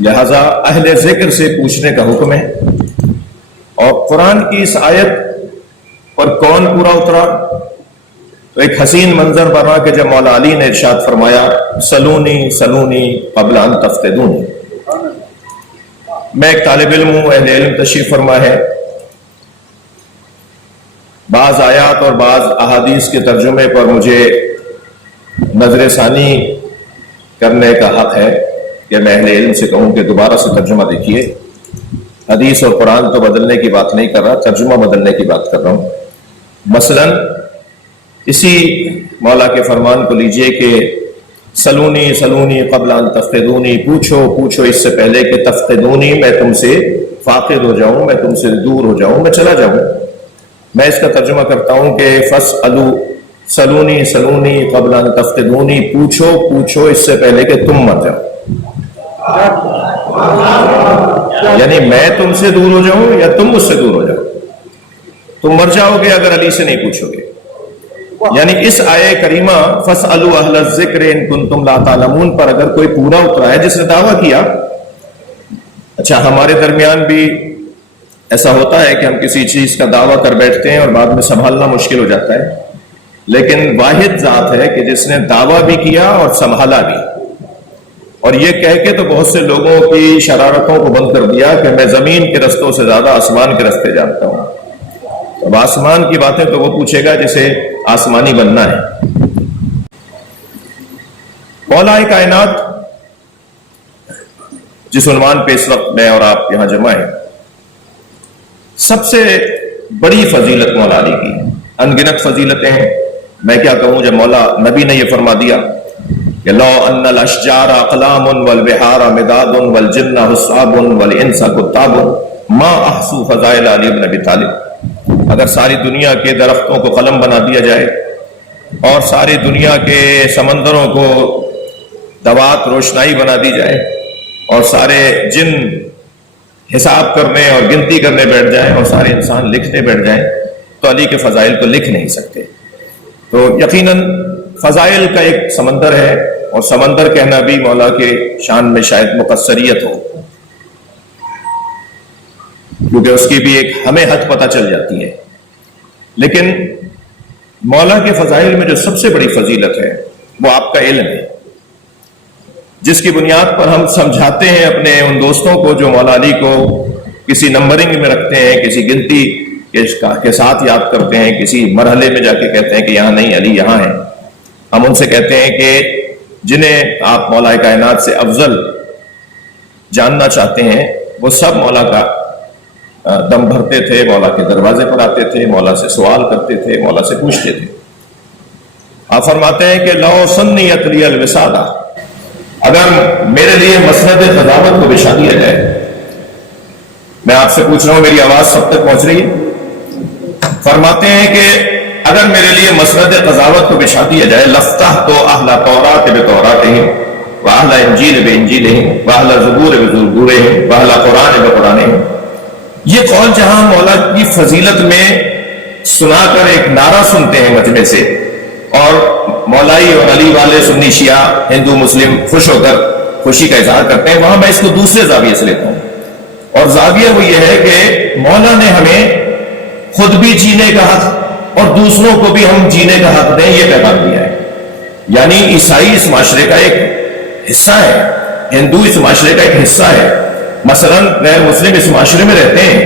لہذا اہل ذکر سے پوچھنے کا حکم ہے۔ اور قرآن کی اس آیت پر کون پورا اترا؟ تو ایک حسین منظر بنا کہ جب مولا علی نے ارشاد فرمایا سلونی سلونی قبل ان تفتدونی۔ میں ایک طالب علم ہوں، اہل علم تشریف فرما ہے، بعض آیات اور بعض احادیث کے ترجمے پر مجھے نظر ثانی کرنے کا حق ہے کہ میں اہل علم سے کہوں کہ دوبارہ سے ترجمہ دیکھیے۔ حدیث اور قرآن تو بدلنے کی بات نہیں کر رہا، ترجمہ بدلنے کی بات کر رہا ہوں۔ مثلا اسی مولا کے فرمان کو لیجئے کہ سلونی سلونی قبل ان تفتدونی، پوچھو پوچھو اس سے پہلے کہ تفتدونی، میں تم سے فاقد ہو جاؤں، میں تم سے دور ہو جاؤں، میں چلا جاؤں۔ میں اس کا ترجمہ کرتا ہوں کہ فاسألوا سلونی سلونی قبل ان تفتدونی، پوچھو پوچھو اس سے پہلے کہ تم مر جاؤ۔ یعنی میں تم سے دور ہو جاؤں یا تم مجھ سے دور ہو جاؤ، تم مر جاؤ گے اگر علی سے نہیں پوچھو گے۔ یعنی اس آیہ کریمہ فاسألوا اہل الذکر ان کنتم لا تعلمون پر اگر کوئی پورا اترا ہے جس نے دعویٰ کیا۔ اچھا، ہمارے درمیان بھی ایسا ہوتا ہے کہ ہم کسی چیز کا دعویٰ کر بیٹھتے ہیں اور بعد میں سنبھالنا مشکل ہو جاتا ہے، لیکن واحد ذات ہے کہ جس نے دعویٰ بھی کیا اور سنبھالا بھی، اور یہ کہہ کے تو بہت سے لوگوں کی شرارتوں کو بند کر دیا کہ میں زمین کے رستوں سے زیادہ آسمان کے رستے جانتا ہوں۔ اب آسمان کی باتیں تو وہ پوچھے گا جسے آسمانی بننا ہے۔ مولا کائنات جس عنوان پہ اس وقت میں اور آپ یہاں جمع ہیں، سب سے بڑی فضیلت مولا علی کی، ان گنت فضیلتیں ہیں۔ میں کیا کہوں، جب مولا نبی نے یہ فرما دیا کہ لو ان الاشجار اقلام والبحار مداد والجن حساب والانس کتاب ما احصوا فضائل علی بن ابی طالب، اگر ساری دنیا کے درختوں کو قلم بنا دیا جائے اور ساری دنیا کے سمندروں کو دوات روشنائی بنا دی جائے اور سارے جن حساب کرنے اور گنتی کرنے بیٹھ جائیں اور سارے انسان لکھنے بیٹھ جائیں تو علی کے فضائل کو لکھ نہیں سکتے۔ تو یقیناً فضائل کا ایک سمندر ہے، اور سمندر کہنا بھی مولا کے شان میں شاید مقصریت ہو، کیونکہ اس کی بھی ایک ہمیں حد پتہ چل جاتی ہے۔ لیکن مولا کے فضائل میں جو سب سے بڑی فضیلت ہے وہ آپ کا علم ہے، جس کی بنیاد پر ہم سمجھاتے ہیں اپنے ان دوستوں کو جو مولا علی کو کسی نمبرنگ میں رکھتے ہیں، کسی گنتی کے ساتھ یاد کرتے ہیں، کسی مرحلے میں جا کے کہتے ہیں کہ یہاں نہیں علی یہاں ہے۔ ہم ان سے کہتے ہیں کہ جنہیں آپ مولا کائنات سے افضل جاننا چاہتے ہیں وہ سب مولا کا دم بھرتے تھے، مولا کے دروازے پر آتے تھے، مولا سے سوال کرتے تھے، مولا سے پوچھتے تھے۔ آپ فرماتے ہیں کہ لو سنیت لی الوسادہ، اگر میرے لیے مسند قضاوت کو بچھا دیا جائے۔ میں آپ سے پوچھ رہا ہوں، میری آواز سب تک پہنچ رہی ہے؟ فرماتے ہیں کہ اگر میرے لیے مسند قضاوت کو بچھا دیا جائے لفتحت اہل تورات بتوراتہم واہل انجیل بانجیلہم واہل زبور بزبورہم واہل قرآن بقرآنہم۔ یہ قول جہاں مولا کی فضیلت میں سنا کر ایک نعرہ سنتے ہیں مجمع سے، اور مولائی اور علی والے سنی شیعہ ہندو مسلم خوش ہو کر خوشی کا اظہار کرتے ہیں، وہاں میں اس کو دوسرے زاویے سے لیتا ہوں، اور زاویہ وہ یہ ہے کہ مولا نے ہمیں خود بھی جینے کا حق اور دوسروں کو بھی ہم جینے کا حق دیں، یہ پیغام دیا ہے۔ یعنی عیسائی اس معاشرے کا ایک حصہ ہے، ہندو اس معاشرے کا ایک حصہ ہے، مثلا غیر مسلم اس معاشرے میں رہتے ہیں،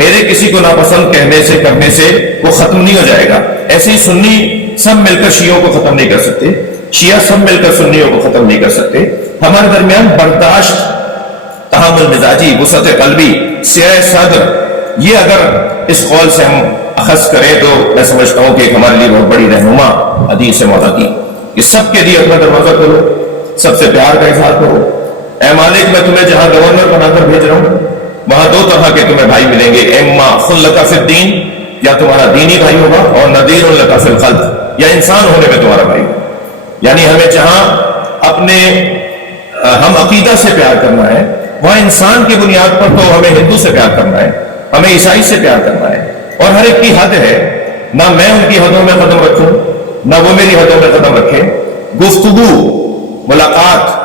میرے کسی کو ناپسند کہنے سے کرنے سے وہ ختم نہیں ہو جائے گا۔ ایسے ہی سنی سب مل کر شیعوں کو ختم نہیں کر سکتے، شیعہ سب مل کر سنیوں کو ختم نہیں کر سکتے۔ ہمارے درمیان برداشت، تحمل مزاجی، وسعت قلبی، سعہ صدر، یہ اگر اس قول سے ہم اخذ کریں تو میں سمجھتا ہوں کہ ایک ہمارے لیے بہت بڑی رہنما حدیث مولا کی کہ سب کے لیے اپنا دروازہ کھولو، سب سے پیار کا اظہار کرو۔ اے مالک، میں تمہیں جہاں گورنر بنا کر بھیج رہا ہوں وہاں دو طرح کے تمہیں بھائی ملیں گے، اما خل لک فی الدین، یا تمہارا دینی بھائی ہوگا، اور نذیر لک فی الخلق، یا انسان ہونے میں تمہارا بھائی۔ یعنی ہمیں جہاں اپنے ہم عقیدہ سے پیار کرنا ہے، وہاں انسان کی بنیاد پر تو ہمیں ہندو سے پیار کرنا ہے، ہمیں عیسائی سے پیار کرنا ہے، اور ہر ایک کی حد ہے، نہ میں ان کی حدوں میں قدم رکھوں نہ وہ میری حدوں میں قدم رکھے۔ گفتگو، ملاقات،